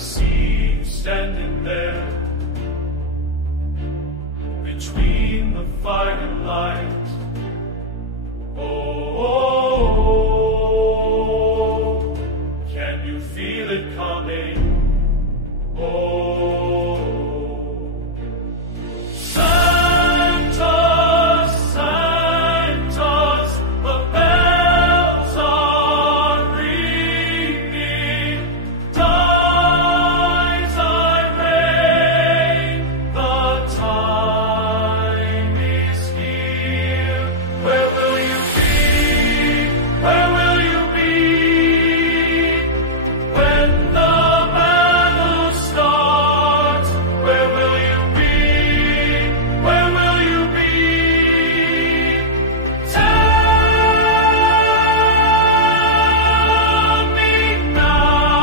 see you standing there between the fire and light. Oh, can you feel it coming? Oh, Santa, Santa, the bells are ringing. Dies I reign, the time is here. Where will you be? Where will you be when the battle starts? Where will you be? Where will you be? Tell me now.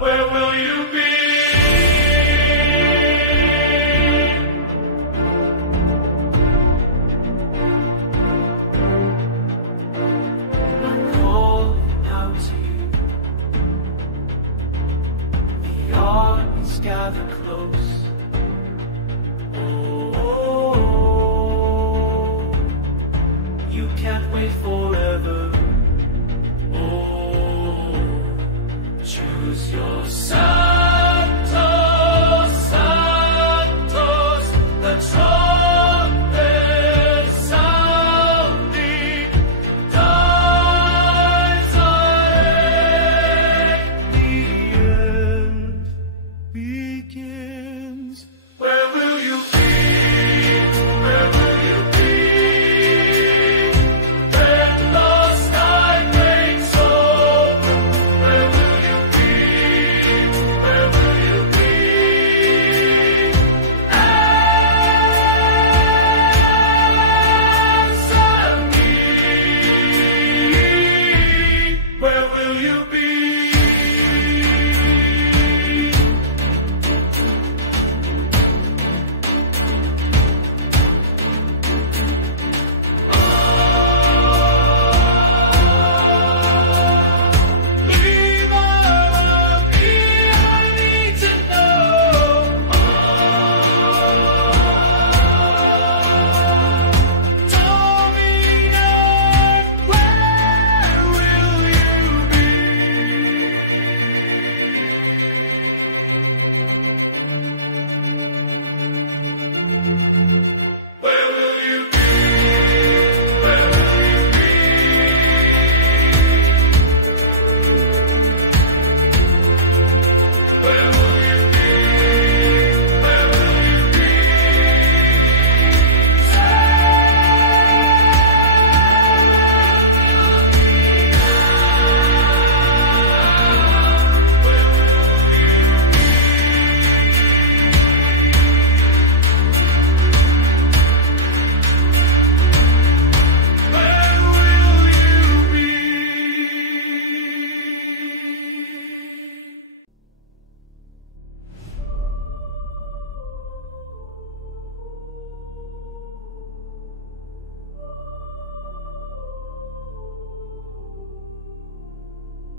Where will you be? I'm calling out to you. The armies gather close. Oh, you can't wait forever. Oh, choose your Santos, Santos, the trumpet sounding. Dies I reign, the end begins. Where will you be? Where will you be? When the sky breaks open, where will you be? Where will you be? Answer me. Where will you be?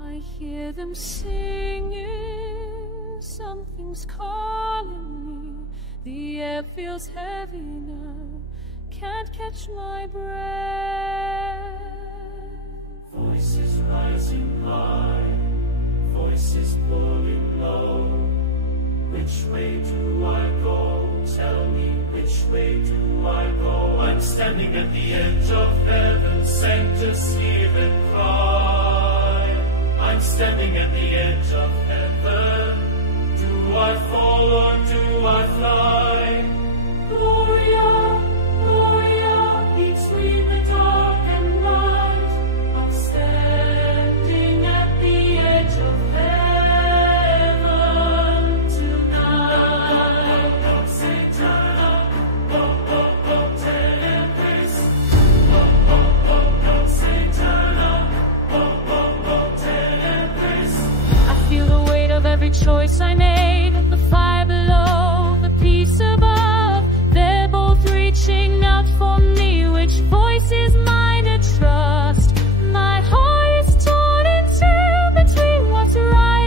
I hear them singing, something's calling me. The air feels heavy now, can't catch my breath. Voices rising high, voices falling low. Which way do I go? Tell me, which way do I go? I'm standing at the edge of heaven, sanctus hear and cry. I'm standing at the edge of heaven. Do I fall or do I fly? Gloria, Gloria, between the dark and light. I'm standing at the edge of heaven tonight. Satan, oh, oh, oh, Telepris. Oh, oh, oh, oh, Satan, oh, oh, oh, Telepris. I feel the weight of every choice I made, the fire below, the peace above. They're both reaching out for me. Which voice is mine to trust? My heart is torn in two between what's right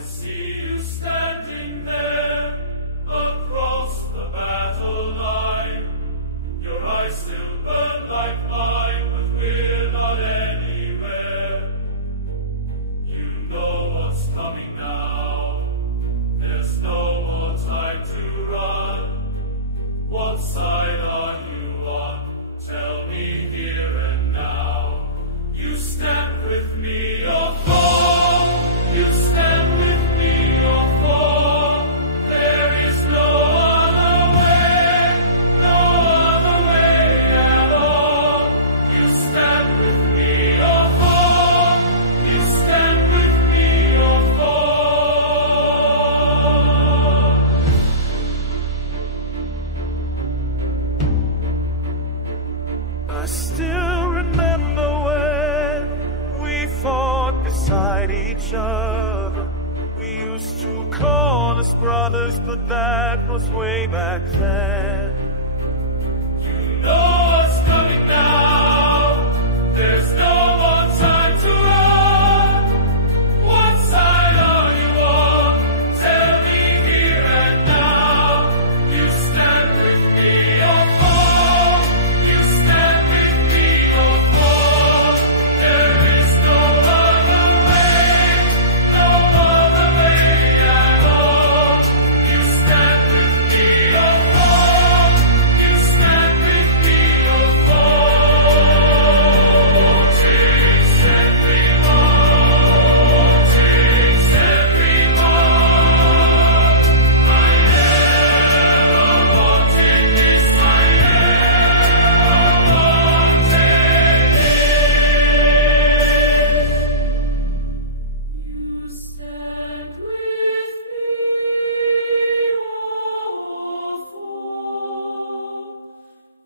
see you standing there across the battle line. Your eyes still burn like mine, but we're not anywhere. You know what's coming now. There's no more time to run. What side are you on? Tell me here and now. You stand with me or fall. You stand with me or fall. There is no other way, no other way at all. You stand with me or fall. You stand with me or fall. I still remember when we fought beside each other. We used to call us brothers, but that was way back then. You know what's coming now. There's no more time to run. What side are you on? Tell me here and now. You stand with me or fall. You stand with me or fall. There is no other way, no other way at all. You stand with me or fall. You stand with me or fall. Takes everyone, takes everyone. I never wanted this, I never wanted this. You stand with me or fall.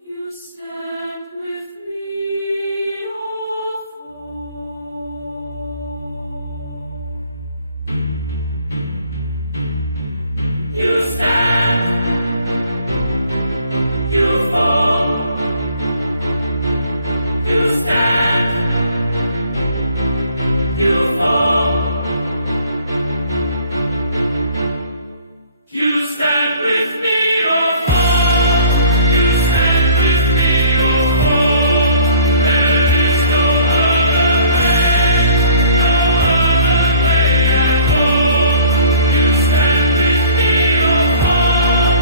You stand with me or fall. You stand, you fall. You stand, you fall. You stand with me or fall. You stand with me or fall. There is no other way, no other way at all. You stand with me or fall.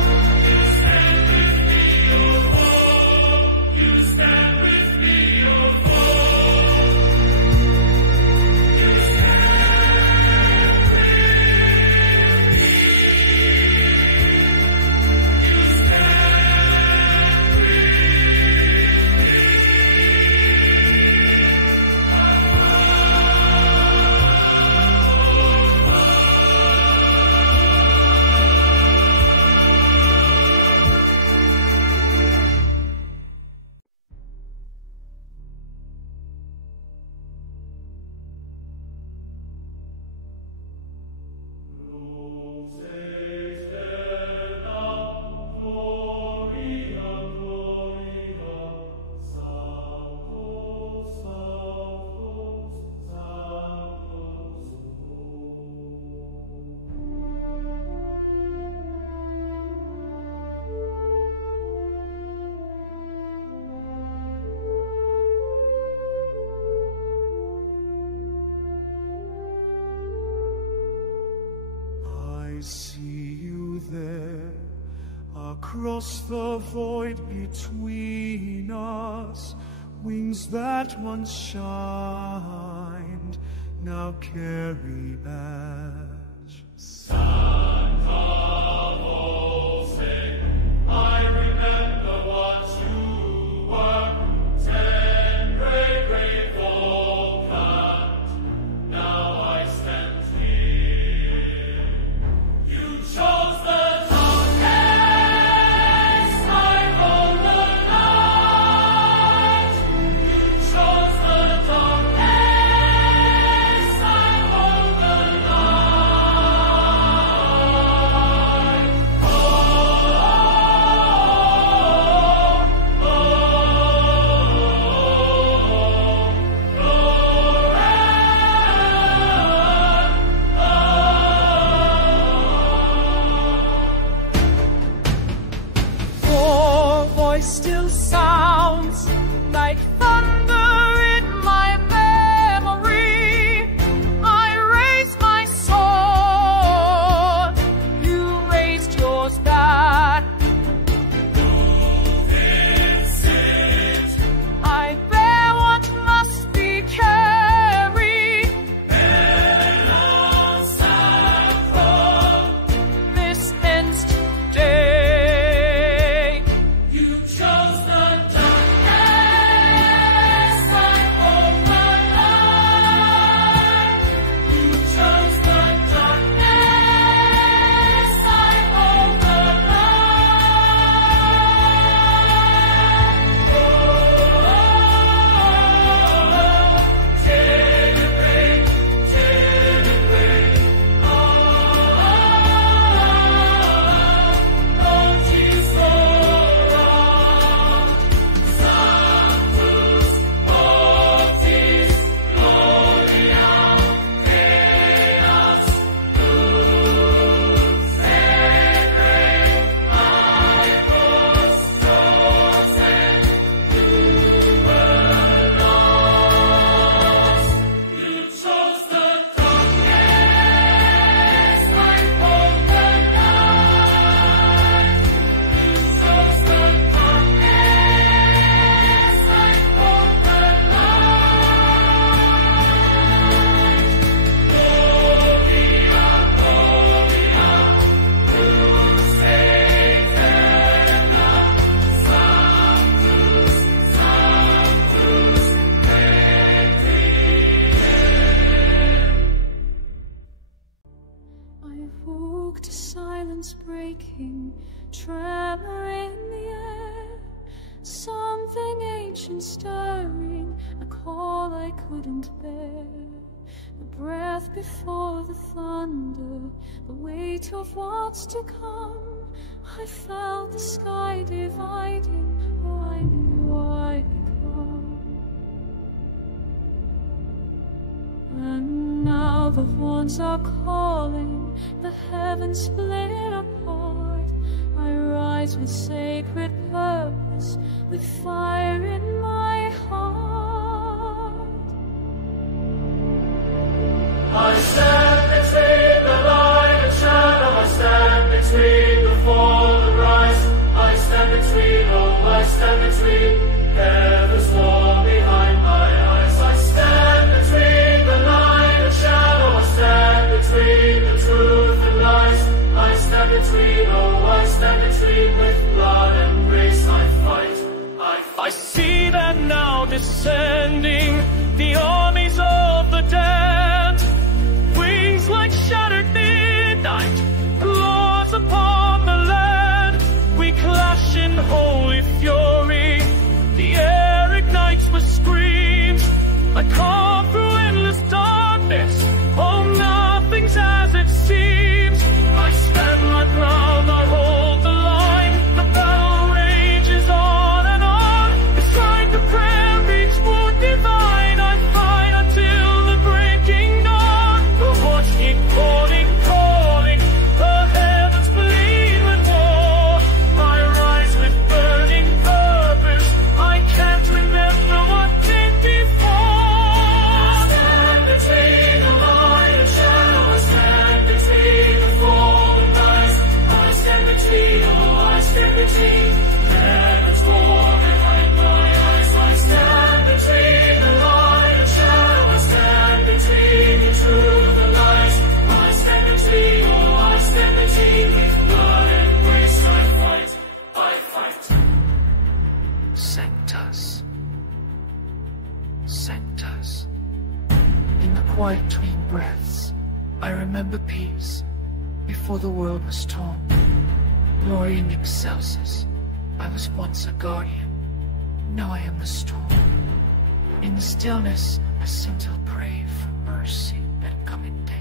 You stand with me or fall. You stand with me or fall. You see you there across the void between us. Wings that once shined now carry ash. Son of Olsing, I remember what you were. 10 brave, brave Volkand. Now I stand here. You chose the darkness, I roll the night. You chose the darkness, I roll the night. tremor in the air, something ancient stirring, a call I couldn't bear. A breath before the thunder, the weight of what's to come. I felt the sky dividing, oh, I knew I'd come. And now the horns are calling, the heavens split apart. I rise with sacred purpose, with fire in my heart. I stand between the light and shadow, I stand between the fall and rise. I stand between, oh, I stand between heaven's wall behind my eyes. I stand between the light and shadow, I stand between the truth and lies. I stand between, oh, I stand between, with blood and grace I fight. I see them now descending, the armies of the dead. Wings like shattered midnight, claws upon the land. We clash in holy fury, the air ignites with screams. I come through endless darkness, oh, nothing's as it seems. I stand my ground, I hold the line. The battle rages on and on. Beside the prayer reach wood divine, I fight until the breaking dawn. The horns keep calling, calling, the heavens bleed with war. I rise with burning purpose, I can't remember what came before. I stand between the light and shadow, I stand between the fall and rise. I stand between, oh, I stand between heaven's war behind my eyes. I stand between the light and shadow, I stand between the truth and lies. I stand between, oh, I stand between, with blood and grace I fight, I fight. Sanctus, Sanctus. In the quiet between breaths, I remember peace before the world was torn. Glory in excelsis, I was once a guardian, now I am the storm. In the stillness, a sentinel pray for mercy that coming day.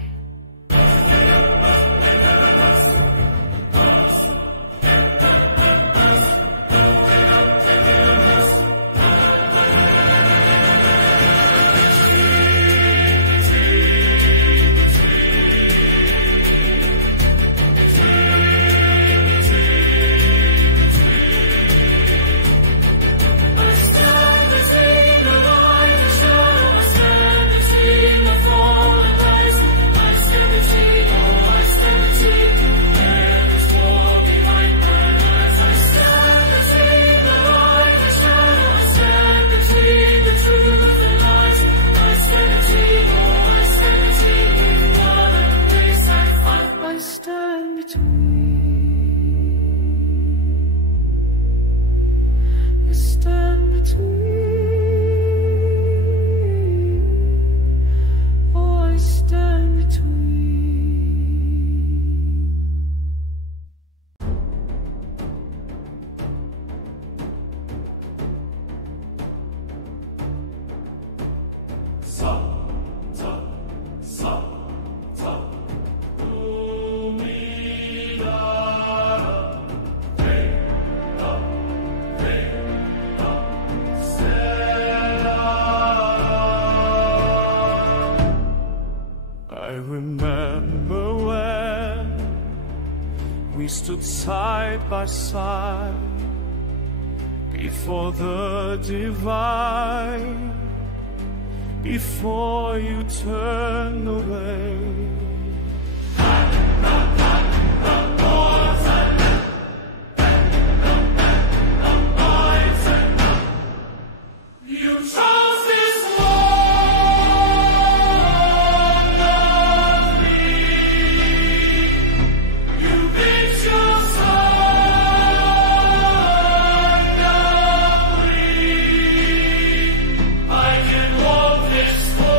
Stood side by side before the divine, before you turned away. You chose this one of me. You bid your son now free. I can walk this road.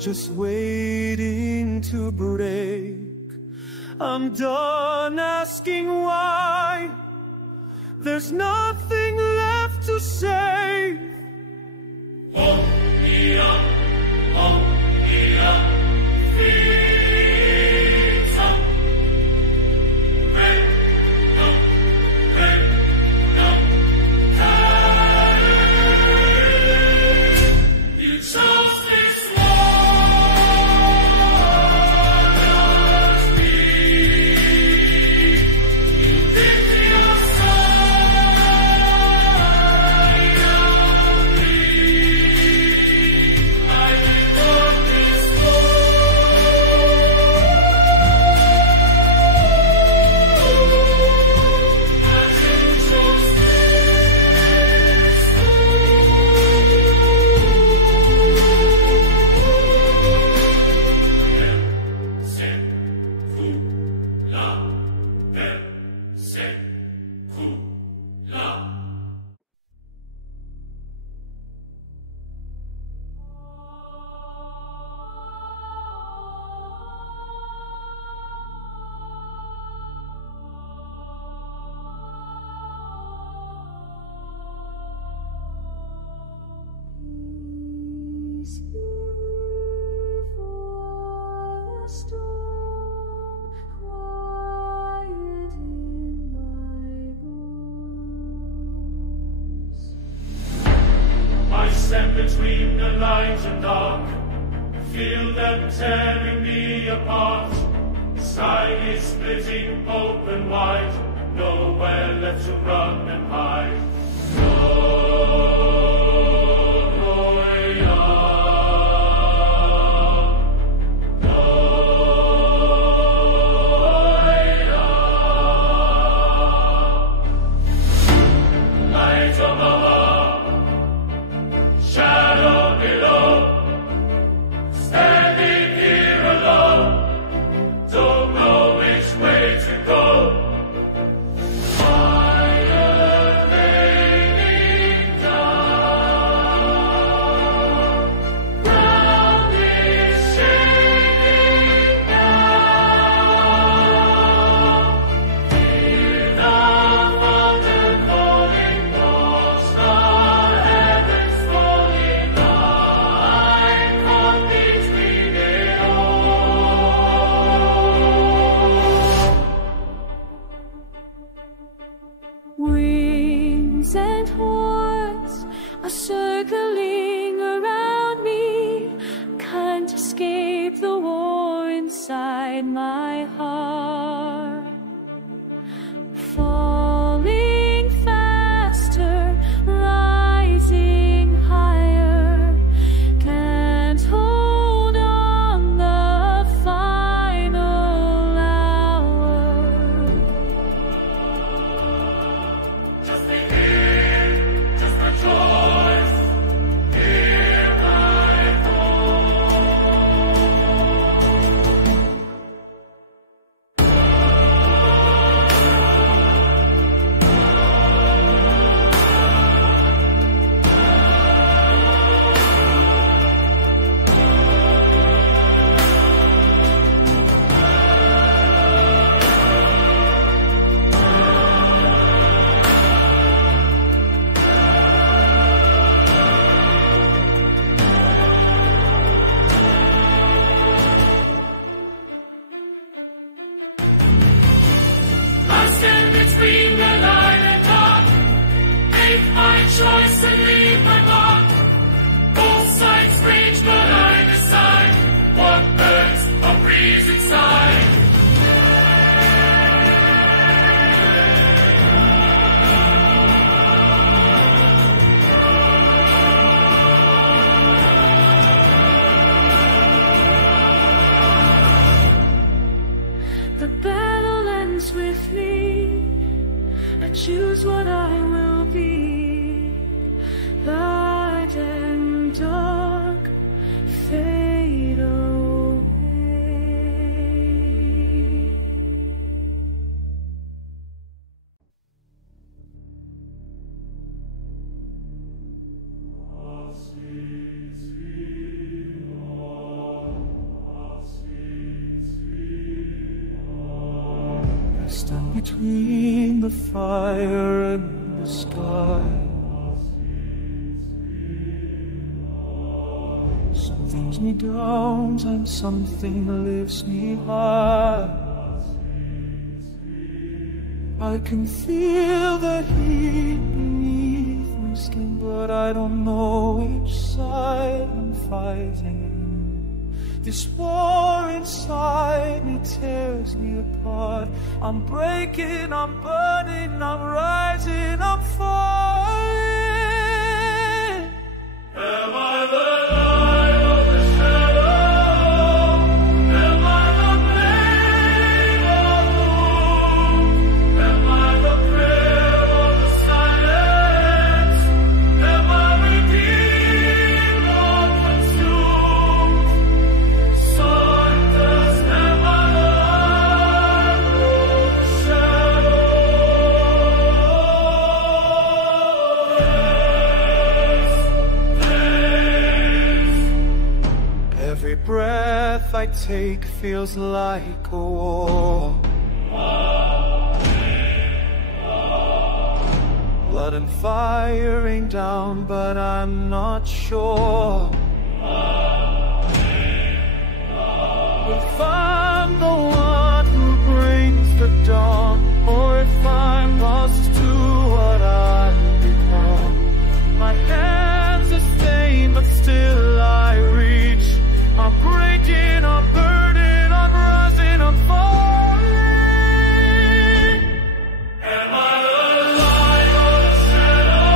just waiting to break. I'm done asking why. There's nothing left to say. Hold me up, feet up. Break up, carry. You chose this one. You lift your side of me. I become this as you chose Peace before the storm, quiet in my bones. I stand between the light and dark, feel them tearing me apart. Sky is splitting open wide, nowhere left to run and hide. Gloria, Gloria. Light above, shadow below, standing here alone, don't know which way to go. Fire raining down. between the fire and the sky. Some throws me down and something lifts me high. I can feel the heat beneath my skin, but I don't know which side I'm fighting. This war inside me tears me apart. I'm breaking, I'm burning, I'm rising, I'm falling. Am I the light or the shadow? Am I the flame or the wound? Am I the prayer or the silence? Am I redeemed or consumed? Stardust, am I the light or the shadow? Every breath I take feels like a war. Blood and fire rain down, but I'm not sure if I'm the one who brings the dawn, or if I'm lost to what I become. My hands are stained, but still I reach. I'm breaking, I'm burning, I'm rising, I'm falling. Am I the light or the shadow?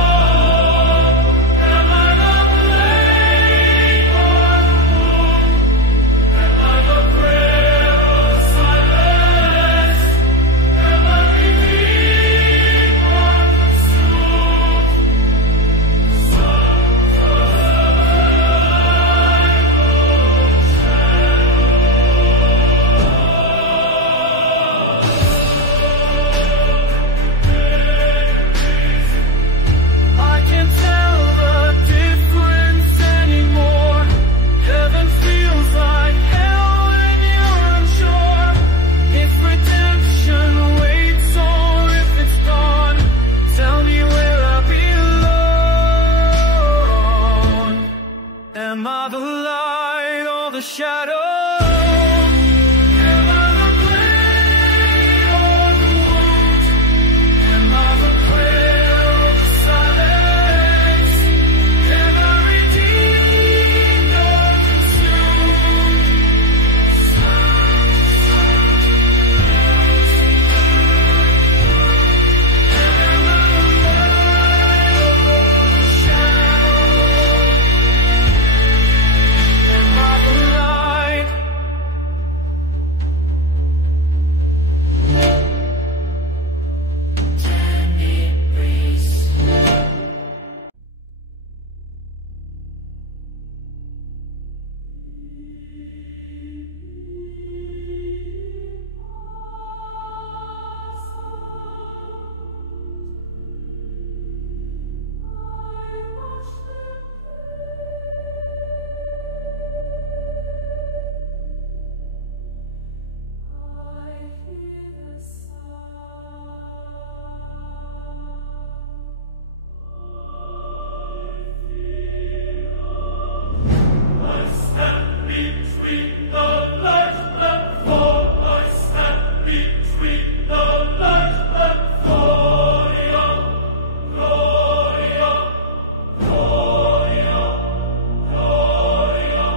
Am I the flame or the wound? Am I the prayer or the silence? Am I redeemed or consumed? I can't tell the difference anymore. Heaven feels like hell when you're unsure. If redemption waits or if it's gone, tell me where I belong. Am I the light or the shadow? Am I the flame or the wound? Am I the prayer or the silence? Am I redeemed or consumed? Am I the light or the shadow? Am I the light? Between the light and fall, I stand between the light and Gloria, Gloria, Gloria, Gloria.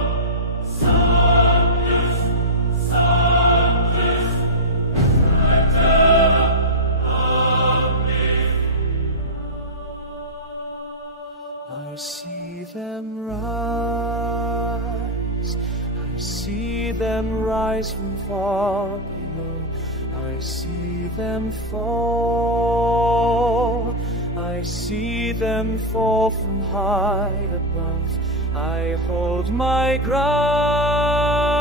Sanctus, Sanctus, Sanctus, I see them rise. I see them rise from far below. I see them fall. I see them fall from high above. I hold my ground.